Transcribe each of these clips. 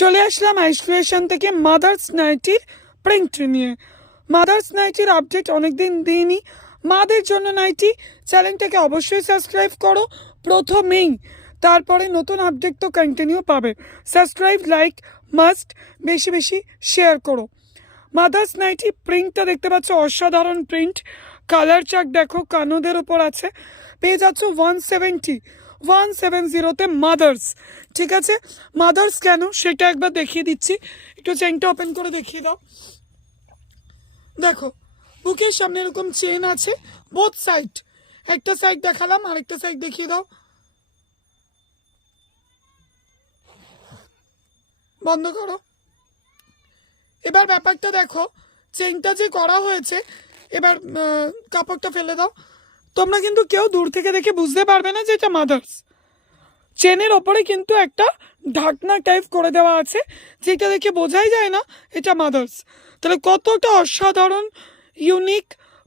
চলে আসলাম আইসক্রিয়েশন থেকে মাদার্স নাইটির প্রিন্ট নিয়ে। মাদার্স নাইটির আপডেট অনেকদিন দিইনি। মাদের জন্য নাইটি চ্যানেলটাকে অবশ্যই সাবস্ক্রাইব করো প্রথমেই। তারপরে নতুন আপডেট তো কন্টিনিউ পাবে। সাবস্ক্রাইব লাইক মাস্ট বেশি বেশি শেয়ার করো। মাদার্স নাইটি প্রিন্টটা দেখতে পাচ্ছ, অসাধারণ প্রিন্ট কালার চাক দেখো, কানোদের ওপর আছে। পেয়ে যাচ্ছ ওয়ান সেভেন্টি ওয়ান সেভেন জিরোতে মাদার্স ঠিক আছে? মাদার্স কেন? সেটা একবার দেখিয়ে দিচ্ছি। একটু চেনটা ওপেন করে দেখিয়ে দাও। দেখো, বুকের সামনে এরকম চেন আছে বোথ সাইড একটা সাইড দেখালাম, আরেকটা সাইড দেখিয়ে দাও। বন্ধ করো। এবার ব্যাপারটা দেখো চেনটা যে করা হয়েছে, এবার কাপড়টা ফেলে দাও। তোমরা কিন্তু কেউ দূর থেকে দেখে বুঝতে পারবে না যে এটা মাদার্স চেনের ওপরে কিন্তু একটা ঢাকনা টাইপ করে দেওয়া আছে, যেটা দেখে বোঝাই যায় না এটা মাদার্স তাহলে কতটা অসাধারণ ইউনিক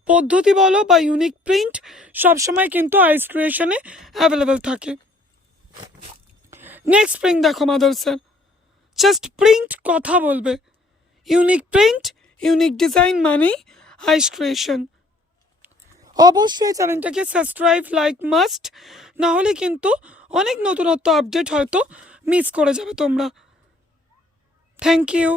পদ্ধতি বলো বা ইউনিক প্রিন্ট সবসময় কিন্তু আইস ক্রিয়েশনে অ্যাভেলেবেল থাকে। নেক্সট প্রিন্ট দেখো মাদার্সের জাস্ট প্রিন্ট কথা বলবে। ইউনিক প্রিন্ট ইউনিক ডিজাইন মানেই আইস ক্রিয়েশন অবশ্যই চ্যানেলটাকে সাবস্ক্রাইব লাইক মাস্ট না হলে কিন্তু অনেক নতুনত্ব আপডেট হয়তো মিস করে যাবে তোমরা। Thank you